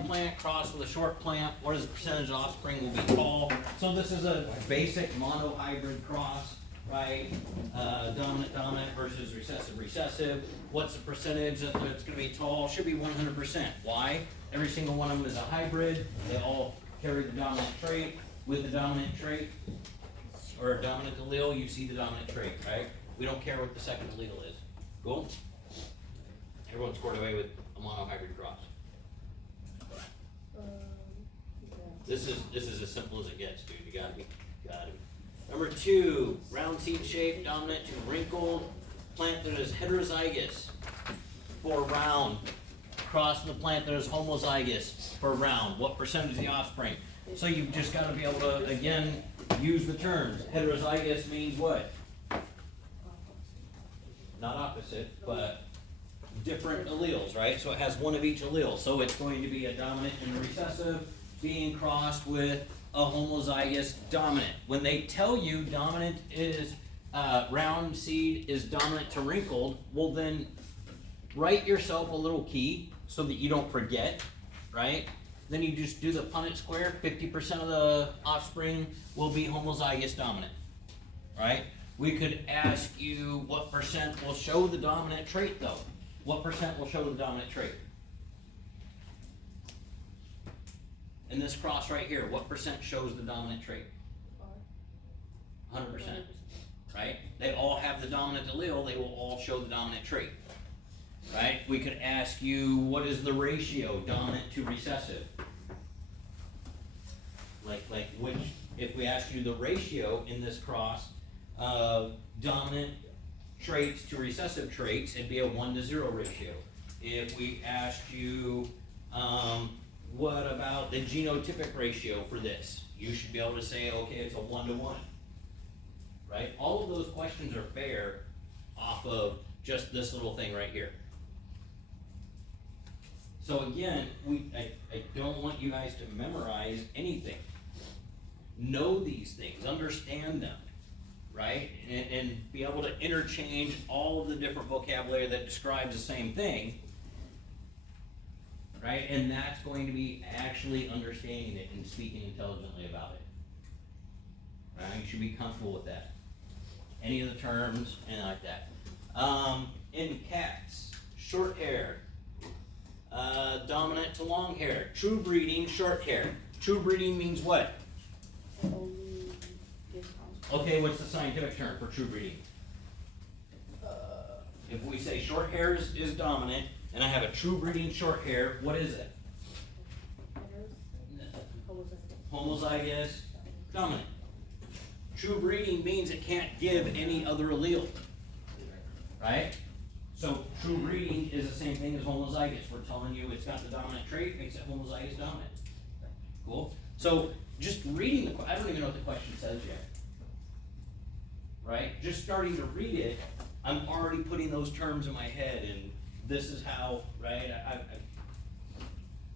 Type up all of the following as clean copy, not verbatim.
long plant crossed with a short plant, what is the percentage of offspring will be tall? So this is a basic monohybrid cross, right? Dominant versus recessive. What's the percentage that it's gonna be tall? Should be 100%. Why? Every single one of them is a hybrid. They all carry the dominant trait. With the dominant trait, or a dominant allele, you see the dominant trait, right? We don't care what the second allele is. Cool? Everyone scored away with a monohybrid cross. This is as simple as it gets, dude. You got it. Number 2, round seed shape, dominant to wrinkled. Plant that is heterozygous for round. Cross the plant that is homozygous for round. What percentage of the offspring? So you've just got to be able to, again, use the terms. Heterozygous means what? Not opposite, but different alleles, right? So it has one of each allele. So it's going to be a dominant and a recessive being crossed with a homozygous dominant. When they tell you dominant is round seed is dominant to wrinkled, well then write yourself a little key so that you don't forget, right? Then you just do the Punnett square. 50% of the offspring will be homozygous dominant, right? We could ask you what percent will show the dominant trait though. What percent will show the dominant trait? In this cross right here, what percent shows the dominant trait? 100%, right? They all have the dominant allele, they will all show the dominant trait, right? We could ask you, what is the ratio dominant to recessive? Like which, if we ask you the ratio in this cross of dominant traits to recessive traits, it'd be a 1-to-0 ratio. If we asked you, what about the genotypic ratio for this? You should be able to say, okay, it's a 1-to-1, right? All of those questions are fair off of just this little thing right here. So again, I don't want you guys to memorize anything. Know these things, understand them, right? And be able to interchange all of the different vocabulary that describes the same thing, right? And that's going to be actually understanding it and speaking intelligently about it, right? You should be comfortable with that. Any of the terms and like that. In cats, short hair, dominant to long hair. True breeding, short hair. True breeding means what? Okay, what's the scientific term for true breeding? If we say short hair is dominant, and I have a true breeding short hair, what is it? Homozygous dominant. True breeding means it can't give any other allele, right? So true breeding is the same thing as homozygous. We're telling you it's got the dominant trait, makes it homozygous dominant. Cool? So just reading I don't even know what the question says yet. Right? Just starting to read it, I'm already putting those terms in my head, and this is how, right? I'm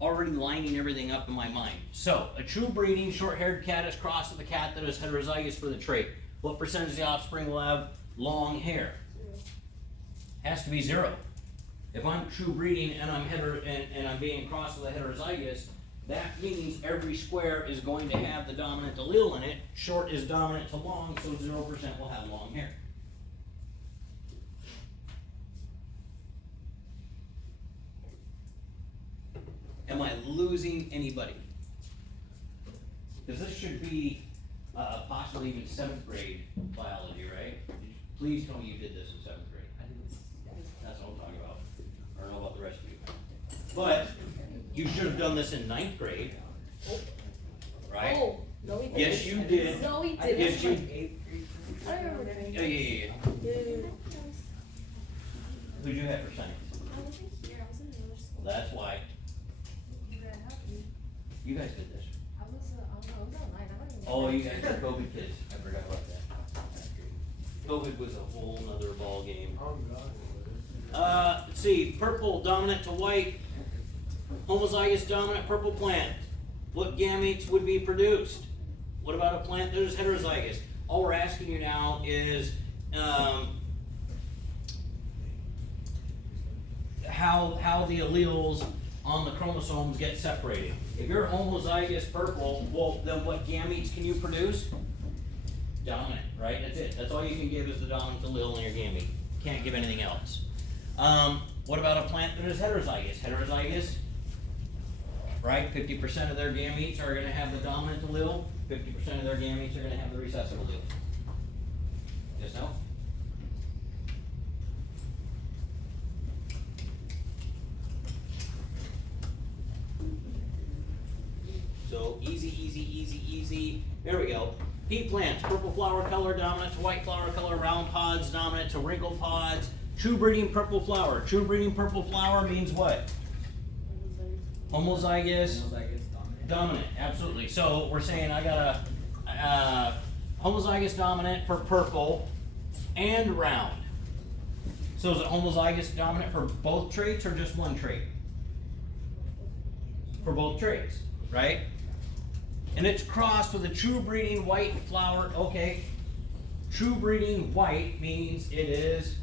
already lining everything up in my mind. So, a true breeding short-haired cat is crossed with a cat that is heterozygous for the trait. What percentage of the offspring will have long hair? Has to be 0. If I'm true breeding and I'm being crossed with a heterozygous, that means every square is going to have the dominant allele in it. Short is dominant to long, so 0% will have long hair. Am I losing anybody? Because this should be possibly even 7th grade biology, right? Please tell me you did this in 7th grade. That's what I'm talking about. I don't know about the rest of you. But you should have done this in 9th grade, right? Oh, no, we didn't. Yes, you did. No, we didn't. Yes, you. I remember doing Yeah. Who'd you have for science? I wasn't here. I was in another school. That's why. You ran out. You guys did this. I was online. I don't even. Oh, you guys are COVID kids. I forgot about that. COVID was a whole nother ball game. Let's see. Purple dominant to white. Homozygous dominant purple plant. What gametes would be produced? What about a plant that is heterozygous? All we're asking you now is how the alleles on the chromosomes get separated. If you're homozygous purple, well, then what gametes can you produce? Dominant, right? That's it. That's all you can give is the dominant allele in your gamete. Can't give anything else. What about a plant that is heterozygous? Heterozygous, right? 50% of their gametes are going to have the dominant allele. 50% of their gametes are going to have the recessive allele. Yes, no? So easy, easy, easy, easy. There we go. Pea plants, purple flower color dominant to white flower color, round pods dominant to wrinkled pods. True breeding purple flower. True breeding purple flower means what? Homozygous. Dominant, absolutely. So we're saying I got a homozygous dominant for purple and round. So is it homozygous dominant for both traits or just one trait? For both traits, right? And it's crossed with a true breeding white flower. Okay, true breeding white means it is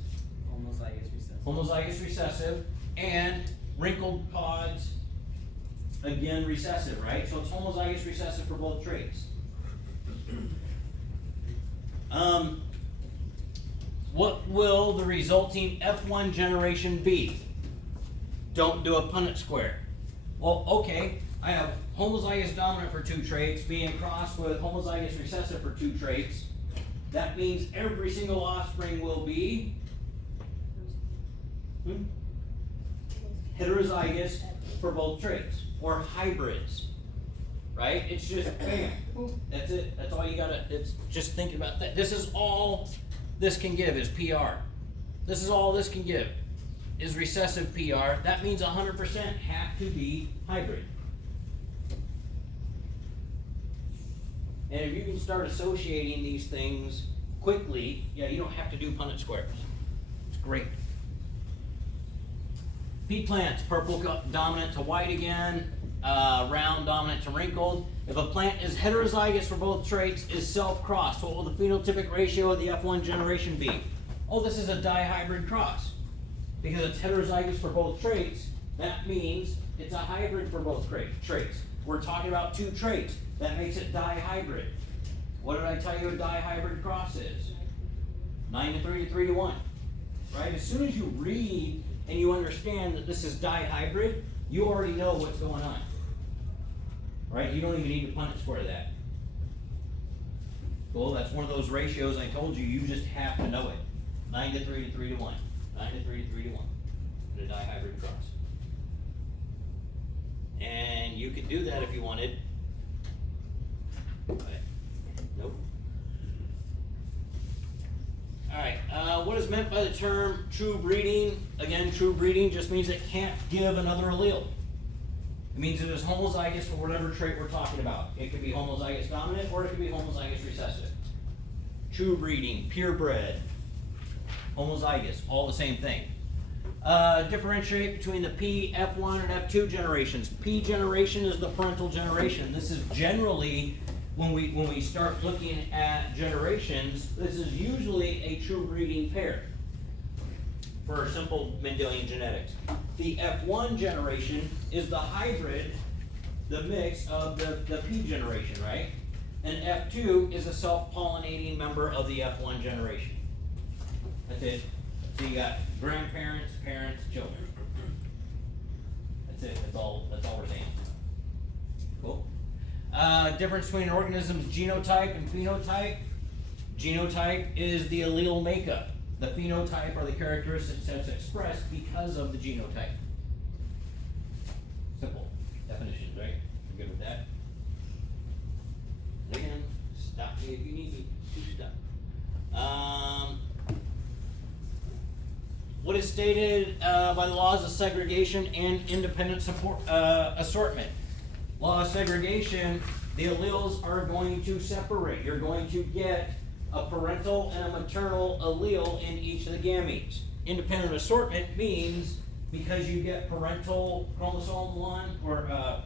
homozygous recessive, and wrinkled pods, again recessive, right? So it's homozygous recessive for both traits. What will the resulting F1 generation be? Don't do a Punnett square. Well, okay, I have homozygous dominant for 2 traits being crossed with homozygous recessive for 2 traits. That means every single offspring will be heterozygous for both traits, or hybrids, right? It's just bam, that's it. That's all you gotta, it's just thinking about that. This is all this can give is PR. This is all this can give is recessive PR. That means 100% have to be hybrid. And if you can start associating these things quickly, yeah, you don't have to do Punnett squares. It's great. Pea plants, purple dominant to white again, round dominant to wrinkled. If a plant is heterozygous for both traits, is self-crossed, what will the phenotypic ratio of the F1 generation be? Oh, this is a dihybrid cross. Because it's heterozygous for both traits, that means it's a hybrid for both traits. We're talking about 2 traits. That makes it dihybrid. What did I tell you a dihybrid cross is? 9 to 3 to 3 to 1. Right? As soon as you read and you understand that this is dihybrid, you already know what's going on. Right? You don't even need to Punnett square that. Cool, that's one of those ratios I told you, you just have to know it. 9 to 3 to 3 to 1. 9 to 3 to 3 to 1. And a dihybrid cross. And you could do that if you wanted. But nope. Alright, what is meant by the term true breeding? Again, true breeding just means it can't give another allele. It means it is homozygous for whatever trait we're talking about. It could be homozygous dominant or it could be homozygous recessive. True breeding, purebred, homozygous, all the same thing. Differentiate between the P, F1, and F2 generations. P generation is the parental generation. This is generally, when we start looking at generations, this is usually a true breeding pair for simple Mendelian genetics. The F1 generation is the hybrid, the mix of the P generation, right? And F2 is a self-pollinating member of the F1 generation. That's it. So you got grandparents, parents, children. That's it. That's all we're saying. Cool. Difference between an organism's genotype and phenotype. Genotype is the allele makeup. The phenotype are the characteristics that's expressed because of the genotype. Simple definitions, right? You're good with that? And again, stop me if you need me to stop. What is stated by the laws of segregation and independent assortment? Law of segregation, the alleles are going to separate. You're going to get a parental and a maternal allele in each of the gametes. Independent assortment means because you get parental chromosome 1 or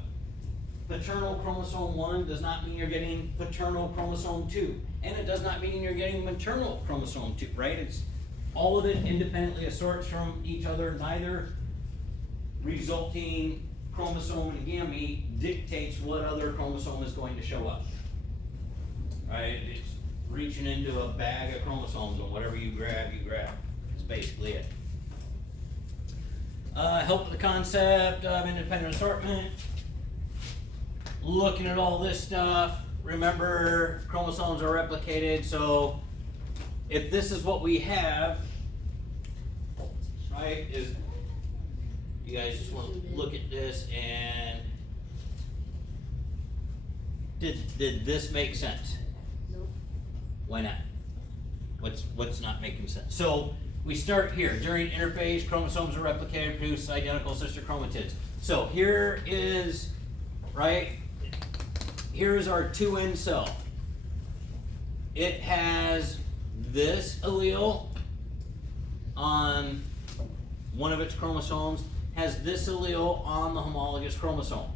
paternal chromosome 1 does not mean you're getting paternal chromosome 2. And it does not mean you're getting maternal chromosome 2, right? It's all of it independently assorts from each other, neither resulting chromosome and gamete dictates what other chromosome is going to show up. Right? It's reaching into a bag of chromosomes, and whatever you grab, That's basically it. Help with the concept of independent assortment. Looking at all this stuff, remember chromosomes are replicated, so if this is what we have, right, is you guys just want to look at this and did this make sense? Nope. Why not? What's not making sense? So we start here. During interphase, chromosomes are replicated, produce identical sister chromatids. So here is, right, here is our 2N cell. It has this allele on one of its chromosomes, has this allele on the homologous chromosome,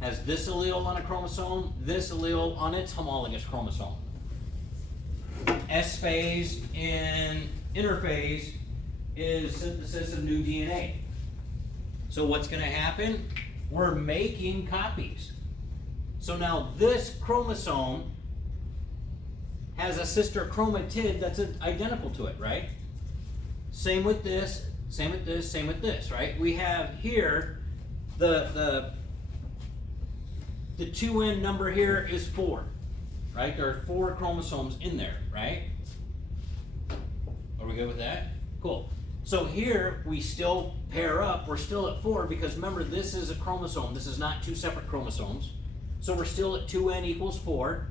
has this allele on a chromosome, this allele on its homologous chromosome. S phase in interphase is synthesis of new DNA. So what's going to happen? We're making copies. So now this chromosome has a sister chromatid that's identical to it, right? Same with this, same with this, same with this, right? We have here the 2N number here is 4, right? There are 4 chromosomes in there, right? Are we good with that? Cool. So here we still pair up. We're still at 4 because remember this is a chromosome. This is not 2 separate chromosomes. So we're still at 2N equals 4.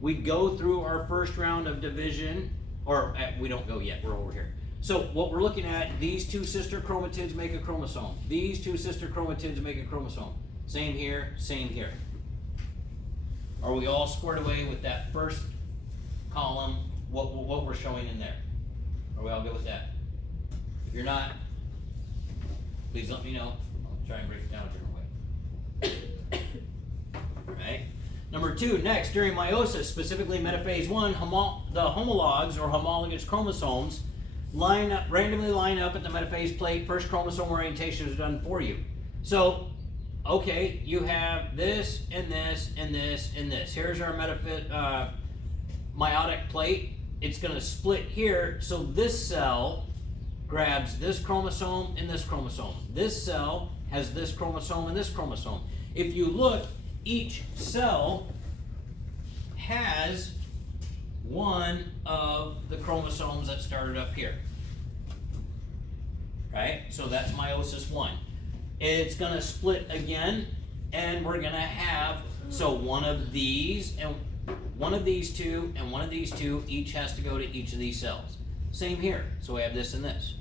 We go through our first round of division, or we don't go yet. We're over here. So what we're looking at, these 2 sister chromatids make a chromosome. These 2 sister chromatids make a chromosome. Same here, same here. Are we all squared away with that first column, what we're showing in there? Are we all good with that? If you're not, please let me know. I'll try and break it down a different way. Right? Number 2, next, during meiosis, specifically metaphase 1, the homologs or homologous chromosomes randomly line up at the metaphase plate. First chromosome orientation is done for you. So, okay, you have this and this and this and this. Here's our meiotic plate. It's going to split here, so this cell grabs this chromosome and this chromosome. This cell has this chromosome and this chromosome. If you look, each cell has one of the chromosomes that started up here. Right? So that's meiosis 1. It's going to split again, and we're going to have, so one of these, and one of these 2, and one of these 2, each has to go to each of these cells. Same here. So we have this and this.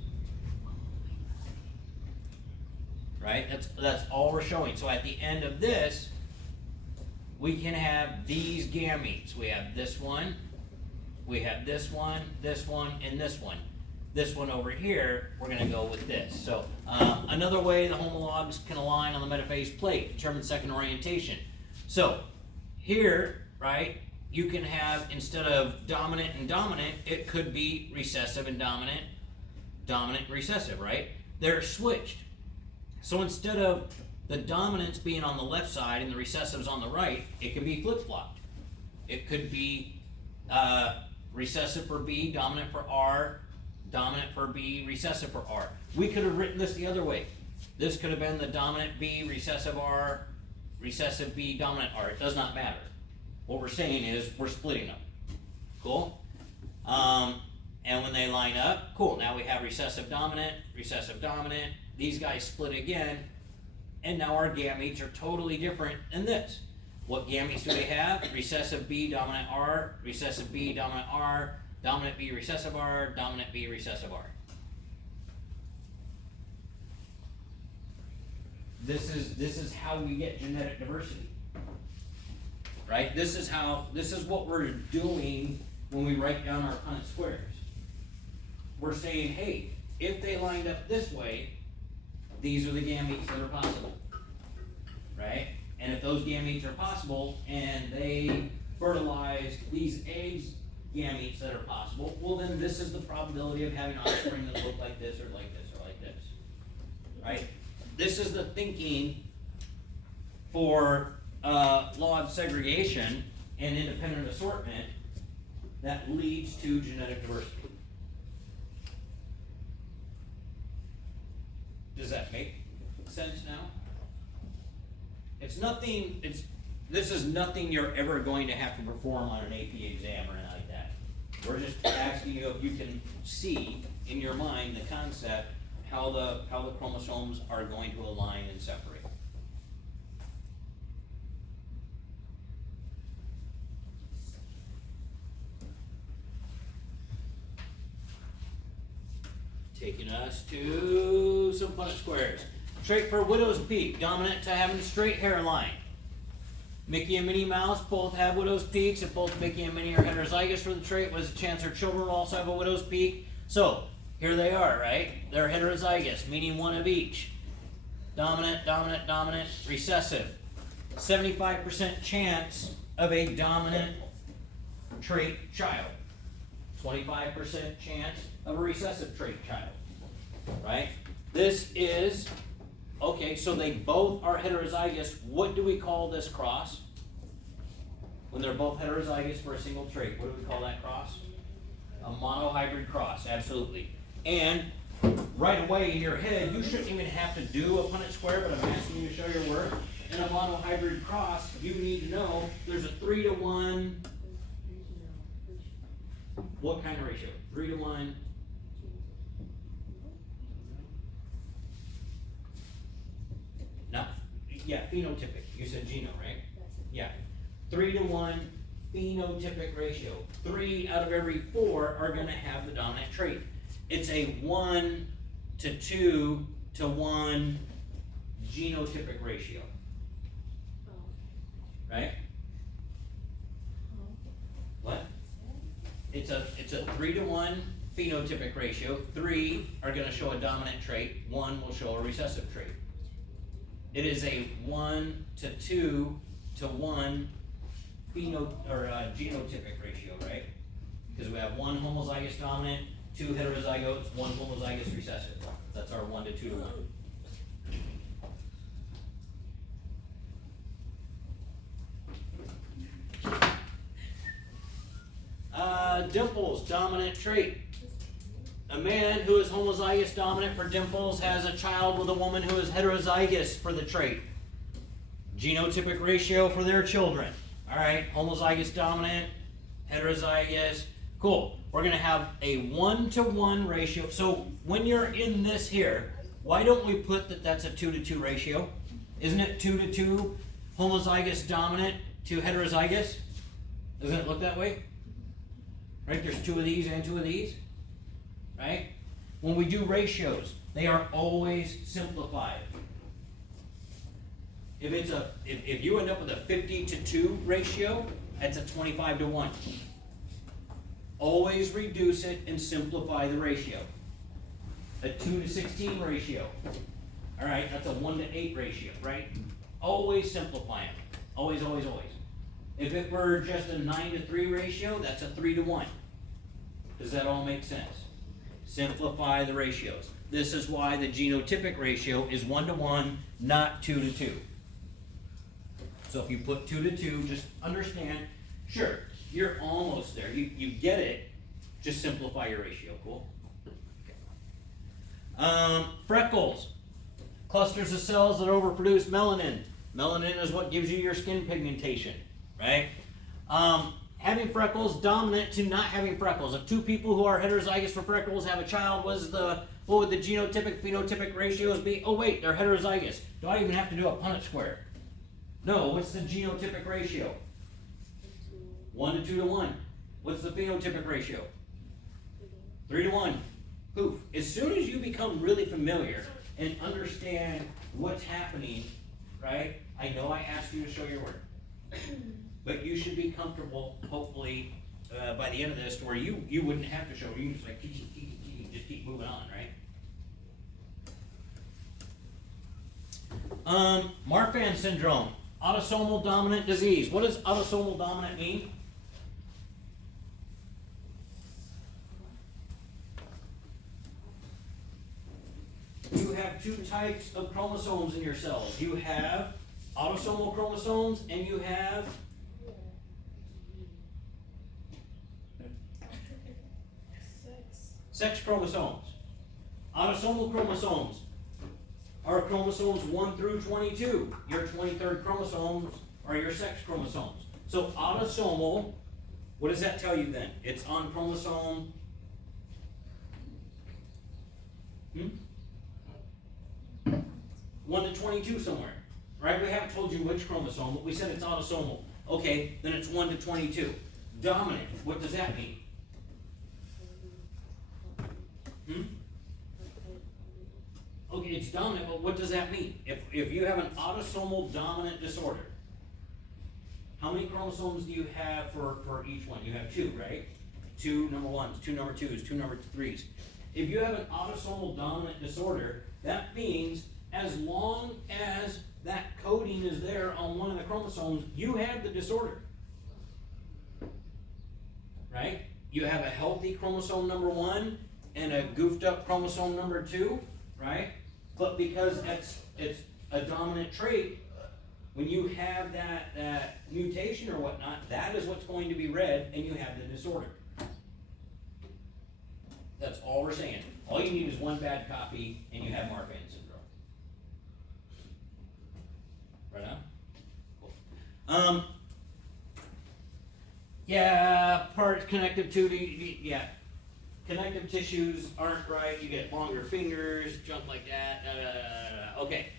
Right? That's all we're showing. So at the end of this, we can have these gametes. We have this one, we have this one, and this one. This one over here, we're going to go with this. So another way the homologs can align on the metaphase plate, determine second orientation. So here, right, you can have, instead of dominant and dominant, it could be recessive and dominant, dominant and recessive, right? They're switched. So instead of the dominance being on the left side and the recessives on the right, it can be flip-flopped. It could be recessive for B, dominant for R, dominant for B, recessive for R. We could have written this the other way. This could have been the dominant B, recessive R, recessive B, dominant R. It does not matter. What we're saying is we're splitting them. Cool? And when they line up, cool. Now we have recessive dominant. These guys split again. And now our gametes are totally different than this. What gametes do we have? Recessive B, dominant R, recessive B, dominant R, dominant B, recessive R, dominant B, recessive R. This is how we get genetic diversity. Right? This is what we're doing when we write down our Punnett squares. We're saying, hey, if they lined up this way, these are the gametes that are possible. Right? And if those gametes are possible and they fertilize these eggs gametes that are possible, well then this is the probability of having offspring that look like this or like this or like this. Right? This is the thinking for law of segregation and independent assortment that leads to genetic diversity. Does that make sense now? It's nothing, this is nothing you're ever going to have to perform on an AP exam or anything like that. We're just asking you if you can see in your mind the concept, how the chromosomes are going to align and separate. Taking us to some Punnett squares. Trait for widow's peak, dominant to having a straight hairline. Mickey and Minnie Mouse both have widow's peaks. If both Mickey and Minnie are heterozygous for the trait, what is the chance their children will also have a widow's peak? So, here they are, right? They're heterozygous, meaning one of each. Dominant, dominant, dominant, recessive. 75% chance of a dominant trait child. 25% chance of a recessive trait child, right? This is, okay, so they both are heterozygous. What do we call this cross? When they're both heterozygous for a single trait, what do we call that cross? A monohybrid cross, absolutely. And right away in your head, you shouldn't even have to do a Punnett square, but I'm asking you to show your work. In a monohybrid cross, you need to know there's a 3-to-1. What kind of ratio? 3-to-1. No, yeah, phenotypic. You said geno, right? Yeah. 3-to-1 phenotypic ratio. 3 out of every 4 are going to have the dominant trait. It's a 1 to 2 to 1 genotypic ratio. Right? What? It's a 3-to-1 phenotypic ratio. 3 are going to show a dominant trait. 1 will show a recessive trait. It is a 1 to 2 to 1 genotypic ratio, right? Because we have 1 homozygous dominant, 2 heterozygotes, 1 homozygous recessive. That's our 1 to 2 to 1. Dimples, dominant trait. A man who is homozygous dominant for dimples has a child with a woman who is heterozygous for the trait. Genotypic ratio for their children. All right, homozygous dominant, heterozygous. Cool. We're going to have a 1-to-1 ratio. So when you're in this here, why don't we put that that's a 2-to-2 ratio? Isn't it 2-to-2 homozygous dominant to heterozygous? Doesn't it look that way? Right? There's 2 of these and 2 of these. Right? When we do ratios, they are always simplified. If you end up with a 50-to-2 ratio, that's a 25-to-1. Always reduce it and simplify the ratio. A 2-to-16 ratio. All right, that's a 1-to-8 ratio, right? Always simplify them. Always, always, always. If it were just a 9-to-3 ratio, that's a 3-to-1. Does that all make sense? Simplify the ratios. This is why the genotypic ratio is 1-to-1, not 2-to-2. So if you put 2-to-2, just understand, sure, you're almost there. You get it, just simplify your ratio, cool? Okay. Freckles. Clusters of cells that overproduce melanin. Melanin is what gives you your skin pigmentation, right? Having freckles dominant to not having freckles. If 2 people who are heterozygous for freckles have a child, what would the genotypic phenotypic ratios be? Oh wait, they're heterozygous. Do I even have to do a Punnett square? No, what's the genotypic ratio? 1 to 2 to 1. What's the phenotypic ratio? 3-to-1. Poof. As soon as you become really familiar and understand what's happening, right? I know I asked you to show your work. But you should be comfortable, hopefully, by the end of this, to where you wouldn't have to show. You can just like just keep moving on, right? Marfan syndrome, autosomal dominant disease. What does autosomal dominant mean? You have 2 types of chromosomes in your cells. You have autosomal chromosomes, and you have sex chromosomes. Autosomal chromosomes are chromosomes 1 through 22. Your 23rd chromosomes are your sex chromosomes. So autosomal, what does that tell you then? It's on chromosome 1 to 22 somewhere, right? We haven't told you which chromosome, but we said it's autosomal. Okay, then it's 1 to 22. Dominant, what does that mean? Okay, it's dominant, but what does that mean? If you have an autosomal dominant disorder, how many chromosomes do you have for each one? You have 2, right? 2 number 1s, 2 number 2s, 2 number 3s. If you have an autosomal dominant disorder, that means as long as that coding is there on one of the chromosomes, you have the disorder. Right? You have a healthy chromosome number 1 and a goofed up chromosome number 2, right? But because it's a dominant trait, when you have that mutation or whatnot, that is what's going to be read, and you have the disorder. That's all we're saying. All you need is one bad copy, and you have Marfan syndrome. Right on? Cool. Yeah, parts connective to yeah. Connective tissues aren't right, you get longer fingers, junk like that, Okay.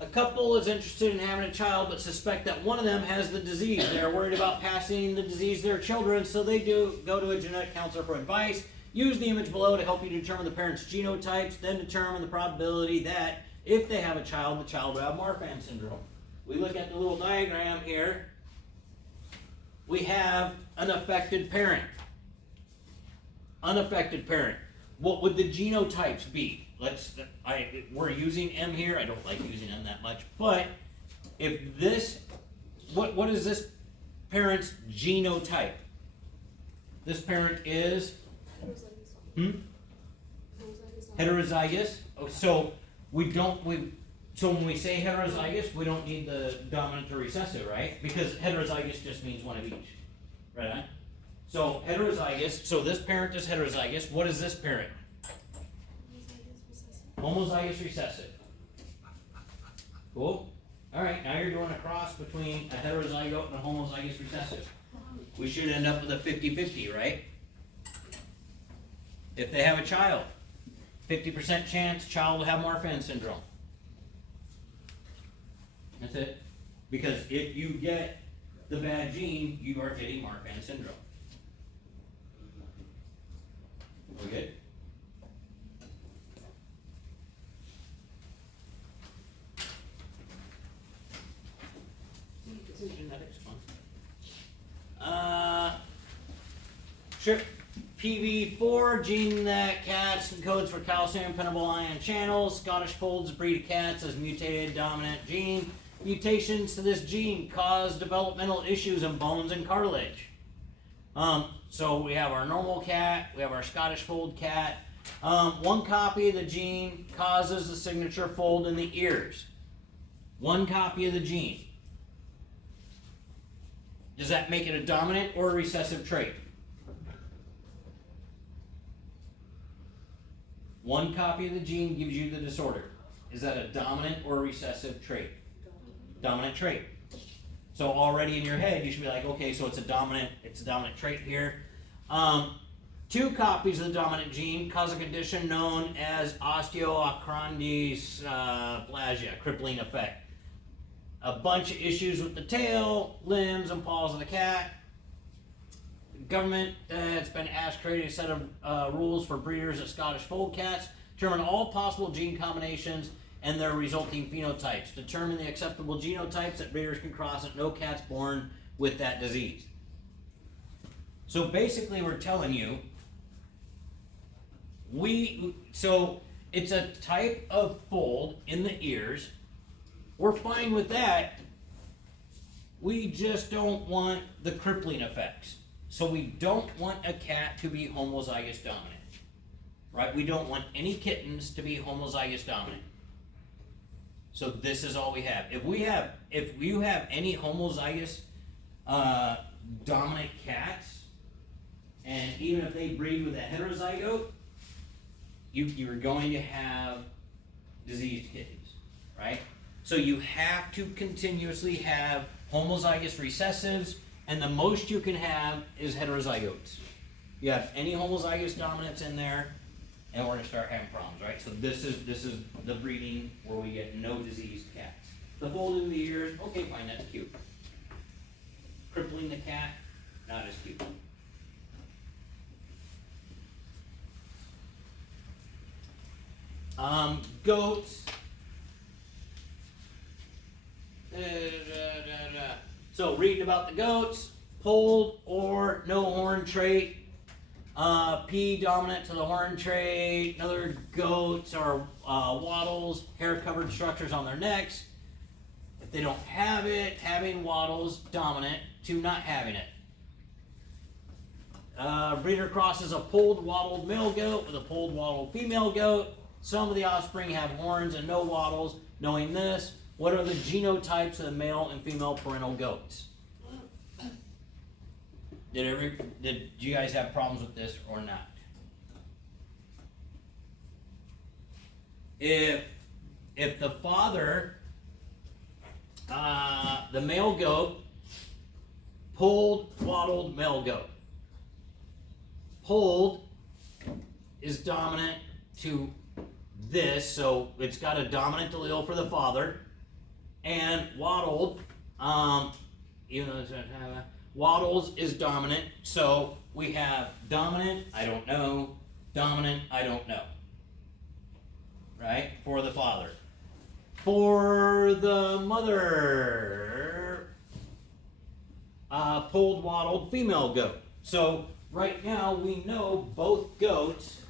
A couple is interested in having a child but suspect that one of them has the disease. They're worried about passing the disease to their children, so they do go to a genetic counselor for advice. Use the image below to help you determine the parent's genotypes, then determine the probability that if they have a child, the child will have Marfan syndrome. We look at the little diagram here. We have an affected parent. Unaffected parent. What would the genotypes be? We're using M here. I don't like using M that much, but if this, what is this parent's genotype? This parent is heterozygous. Oh, so so when we say heterozygous, we don't need the dominant or recessive, right? Because heterozygous just means one of each, right on? So heterozygous, so this parent is heterozygous. What is this parent? Homozygous recessive. Cool? Alright, now you're doing a cross between a heterozygote and a homozygous recessive. We should end up with a 50-50, right? If they have a child, 50% chance child will have Marfan syndrome. That's it. Because if you get the bad gene, you are getting Marfan syndrome. We good? This is genetics fun. Sure. PV4 gene that cats encodes for calcium penable ion channels. Scottish Fold's breed of cats as mutated dominant gene. Mutations to this gene cause developmental issues in bones and cartilage. So we have our normal cat, we have our Scottish Fold cat. One copy of the gene causes the signature fold in the ears. One copy of the gene. Does that make it a dominant or a recessive trait? One copy of the gene gives you the disorder. Is that a dominant or a recessive trait? Dominant trait. So already in your head, you should be like, okay, so it's a dominant trait here. 2 copies of the dominant gene cause a condition known as osteoachondroplasia, crippling effect. A bunch of issues with the tail, limbs, and paws of the cat. The government has been asked to create a set of rules for breeders of Scottish Fold cats, determine all possible gene combinations and their resulting phenotypes. Determine the acceptable genotypes that breeders can cross and no cats born with that disease. So basically we're telling you, so it's a type of fold in the ears. We're fine with that. We just don't want the crippling effects. So we don't want a cat to be homozygous dominant. Right? We don't want any kittens to be homozygous dominant. So this is all we have. If you have any homozygous dominant cats, and even if they breed with a heterozygote, you're going to have diseased kittens, right? So you have to continuously have homozygous recessives, and the most you can have is heterozygotes. You have any homozygous dominants in there, and we're gonna start having problems, right? So this is the breeding where we get no diseased cats. The folding of the ears, okay, fine, that's cute. Crippling the cat, not as cute. Goats. So reading about the goats, polled or no horn trait. P dominant to the horn trait. Another goats are wattles, hair-covered structures on their necks. If they don't have it, having wattles dominant to not having it. Breeder crosses a polled wattled male goat with a polled wattled female goat. Some of the offspring have horns and no wattles. Knowing this, what are the genotypes of the male and female parental goats? Did you guys have problems with this or not? If the father, the male goat, polled, wattled male goat. Polled is dominant to this, so it's got a dominant allele for the father, and wattled, even though it's not have a, wattles is dominant, so we have dominant, I don't know, dominant, I don't know, right, for the father. For the mother, polled, wattled, female goat. So right now we know both goats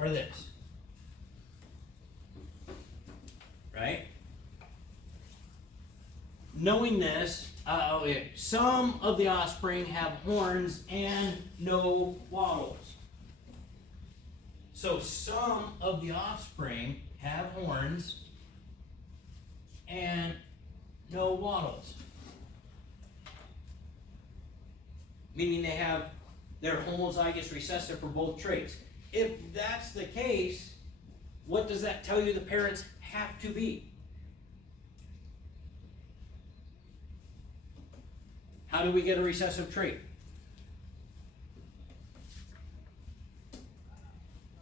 are this, right? Knowing this, some of the offspring have horns and no wattles. So some of the offspring have horns and no wattles. Meaning they're homozygous recessive for both traits. If that's the case, what does that tell you the parents have to be? How do we get a recessive trait?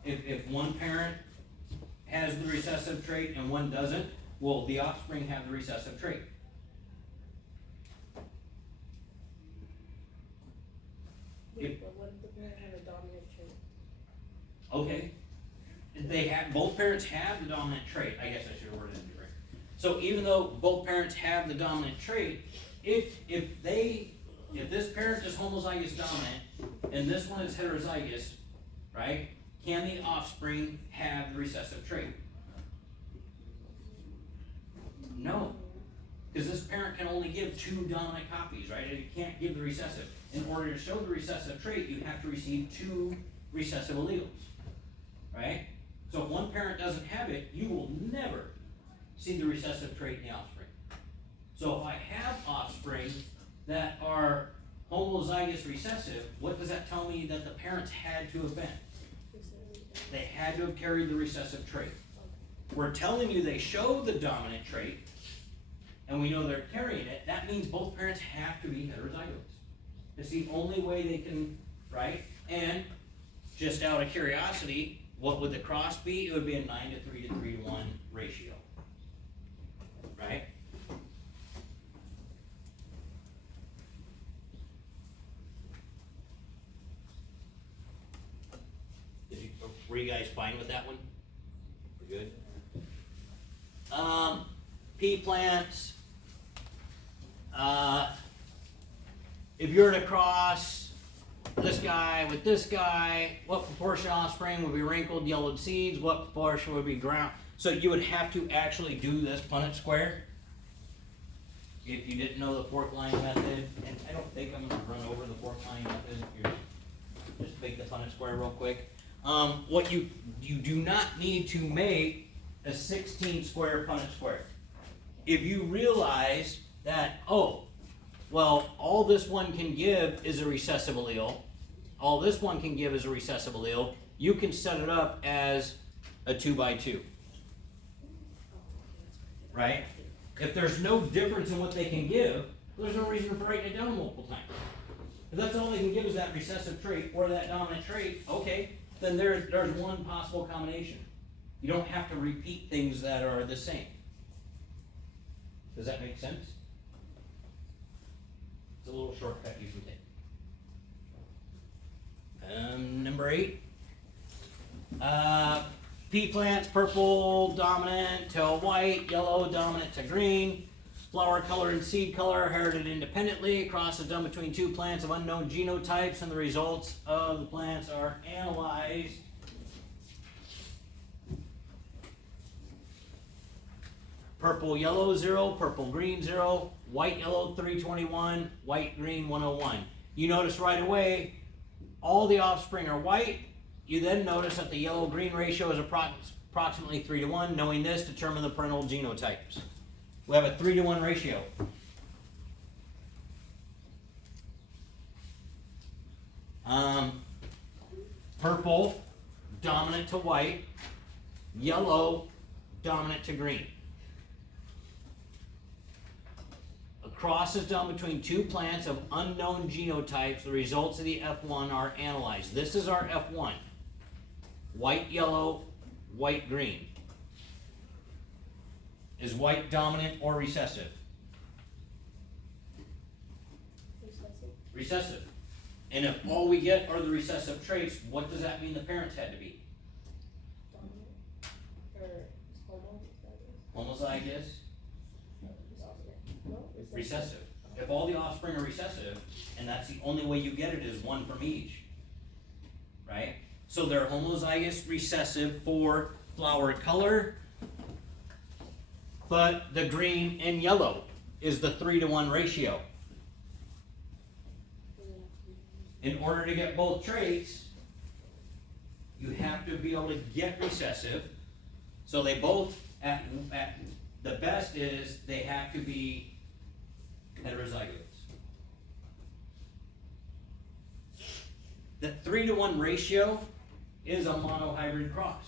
If one parent has the recessive trait and one doesn't, will the offspring have the recessive trait? But what if the parent had a dominant trait? Okay. Both parents have the dominant trait. I guess I should have worded it different. So even though both parents have the dominant trait, if this parent is homozygous dominant and this one is heterozygous, right? Can the offspring have the recessive trait? No. Because this parent can only give two dominant copies, right? It can't give the recessive. In order to show the recessive trait, you have to receive two recessive alleles, right? So if one parent doesn't have it, you will never see the recessive trait in the offspring. So if I have offspring that are homozygous recessive, what does that tell me that the parents had to have been? They had to have carried the recessive trait. We're telling you they show the dominant trait, and we know they're carrying it. That means both parents have to be heterozygotes. It's the only way they can, right? And just out of curiosity, what would the cross be? It would be a 9 to 3 to 3 to 1 ratio, right? Were you guys fine with that one? We're good? Pea plants. If you were to cross this guy with this guy, what proportion of offspring would be wrinkled, yellowed seeds? What proportion would be ground? So you would have to actually do this Punnett square. if you didn't know the fork line method, and I don't think I'm gonna run over the fork line method, just make the Punnett square real quick. What you do not need to make a 16 square Punnett square. If you realize that, oh, well, all this one can give is a recessive allele, all this one can give is a recessive allele, you can set it up as a 2x2. Right? If there's no difference in what they can give, there's no reason for writing it down multiple times. If that's all they can give is that recessive trait or that dominant trait, okay, then there's one possible combination. You don't have to repeat things that are the same. Does that make sense? It's a little shortcut you can take. Number 8. Pea plants, purple dominant to white, yellow dominant to green. Flower color and seed color heralded independently. Cross is done between two plants of unknown genotypes, and the results of the plants are analyzed. Purple yellow 0, purple green 0, white yellow 321, white green 101. You notice right away all the offspring are white. You then notice that the yellow green ratio is approximately 3:1. Knowing this, determine the parental genotypes. We have a 3:1 ratio. Purple dominant to white, yellow dominant to green. A cross is done between two plants of unknown genotypes. The results of the F1 are analyzed. This is our F1. White, yellow, white, green. Is white dominant or recessive? Recessive. Recessive. And if all we get are the recessive traits, what does that mean the parents had to be? Dominant. Or homozygous. Homozygous? No, Recessive. If all the offspring are recessive, and that's the only way you get it is one from each, right? So they're homozygous recessive for flower color, but the green and yellow is the 3:1 ratio. In order to get both traits, you have to be able to get recessive. So they both, at the best is they have to be heterozygotes. The 3:1 ratio is a monohybrid cross,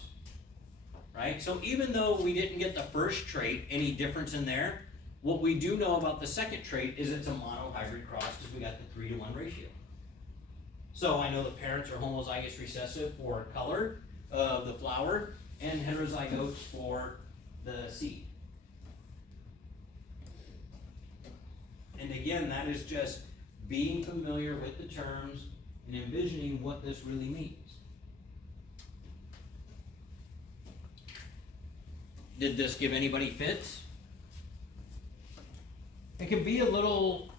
right? So even though we didn't get the first trait, any difference in there, what we do know about the second trait is it's a monohybrid cross because we got the 3:1 ratio. So I know the parents are homozygous recessive for color of the flower and heterozygotes for the seed. And again, that is just being familiar with the terms and envisioning what this really means. Did this give anybody fits? It can be a little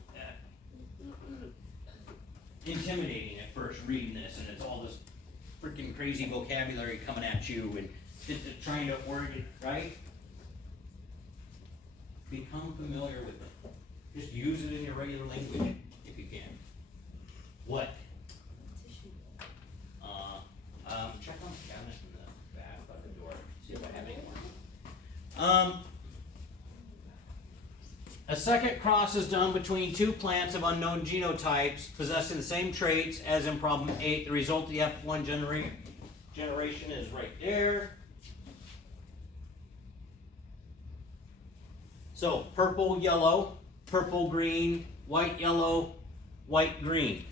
intimidating at first reading this, and it's all this freaking crazy vocabulary coming at you and trying to word it right. Become familiar with it. Just use it in your regular language if you can. What? Check on the cabinet in the back by the door. See if I have any more. A second cross is done between two plants of unknown genotypes possessing the same traits as in problem 8. The result of the F1 generation is right there. So purple, yellow, purple, green, white, yellow, white, green.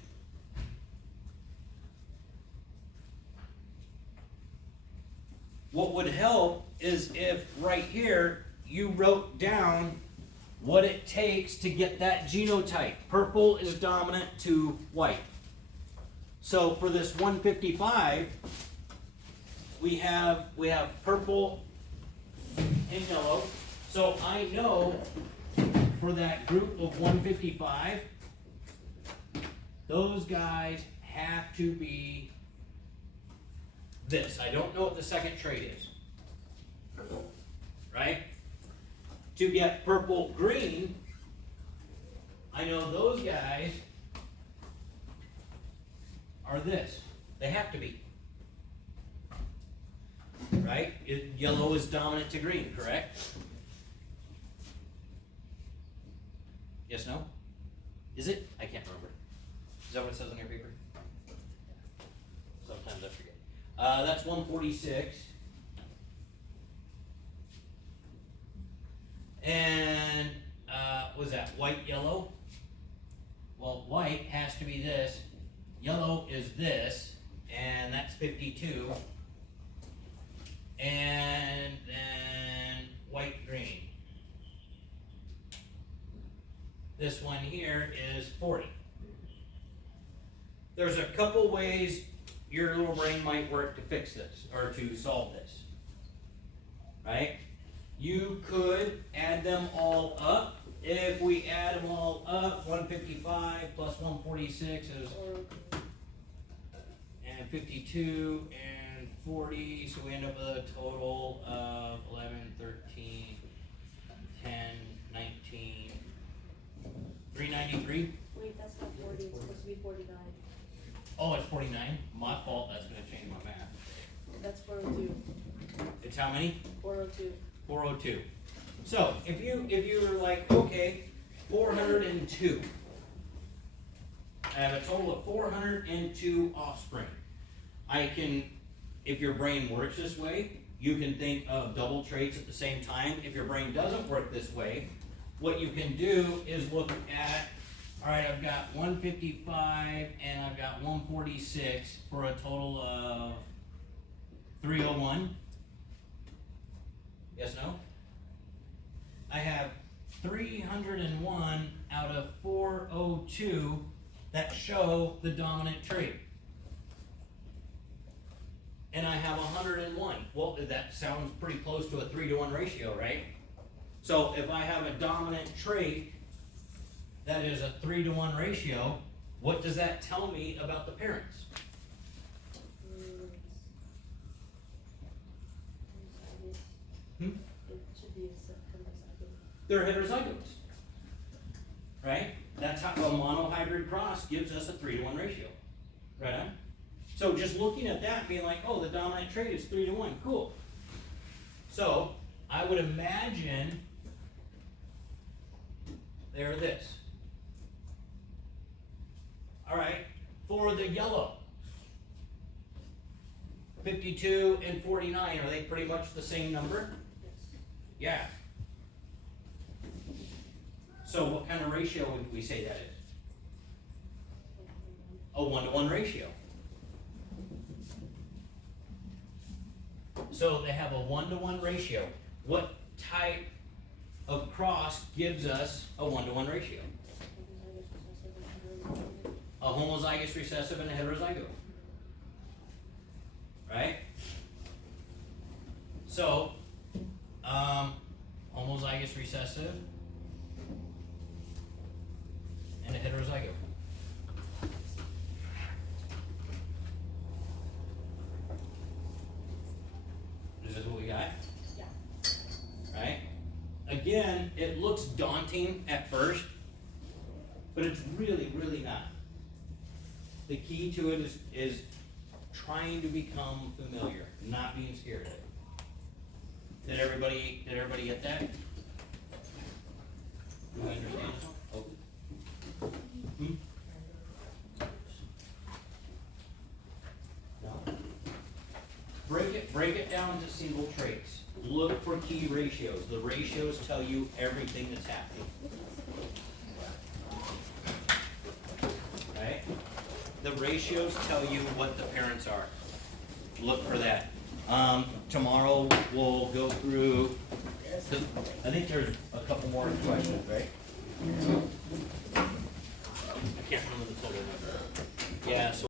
What would help is if right here you wrote down what it takes to get that genotype. Purple is dominant to white. So for this 155, we have purple and yellow. So I know for that group of 155, those guys have to be this. I don't know what the second trait is. Right? To get purple green, I know those guys are this. They have to be. Right? Yellow is dominant to green, correct? Yes, no? Is it? I can't remember. Is that what it says on your paper? Sometimes I forget. That's 146. And, what was that, white, yellow? Well, white has to be this, yellow is this, and that's 52. And then white, green. This one here is 40. There's a couple ways your little brain might work to fix this, or to solve this, right? You could add them all up. If we add them all up, 155 plus 146 is, and 52 and 40, so we end up with a total of 11, 13, 10, 19, 393. Wait, that's not 40, it's supposed to be 49. Oh, it's 49? My fault, that's gonna change my math. That's 402. It's how many? 402. 402. So, if you're like, okay, 402. I have a total of 402 offspring. I can, if your brain works this way, you can think of double traits at the same time. If your brain doesn't work this way, what you can do is look at, all right, I've got 155 and I've got 146 for a total of 301. Yes, no? I have 301 out of 402 that show the dominant trait. And I have 101. Well, that sounds pretty close to a 3-to-1 ratio, right? So if I have a dominant trait that is a 3-to-1 ratio, what does that tell me about the parents? Hmm? It should be heterozygous. They're heterozygotes, right? That's how a monohybrid cross gives us a 3-to-1 ratio, right on? So just looking at that, being like, oh, the dominant trait is 3-to-1, cool. So I would imagine they're this. All right, for the yellow, 52 and 49, are they pretty much the same number? Yes. Yeah. So what kind of ratio would we say that is? A 1-to-1 ratio. So they have a 1-to-1 ratio. What type of cross gives us a 1-to-1 ratio? A homozygous recessive and a heterozygote. Right? So, homozygous recessive and a heterozygote. Is this what we got? Yeah. Right? Again, it looks daunting at first, but it's really, really not. The key to it is trying to become familiar, not being scared of it. Did everybody get that? Do we understand this one? Oh. Hmm? No. Break it down to single traits. Look for key ratios. The ratios tell you everything that's happening. Right? The ratios tell you what the parents are. Look for that. Tomorrow we'll go through, I think there's a couple more questions, right? I can't remember the total number.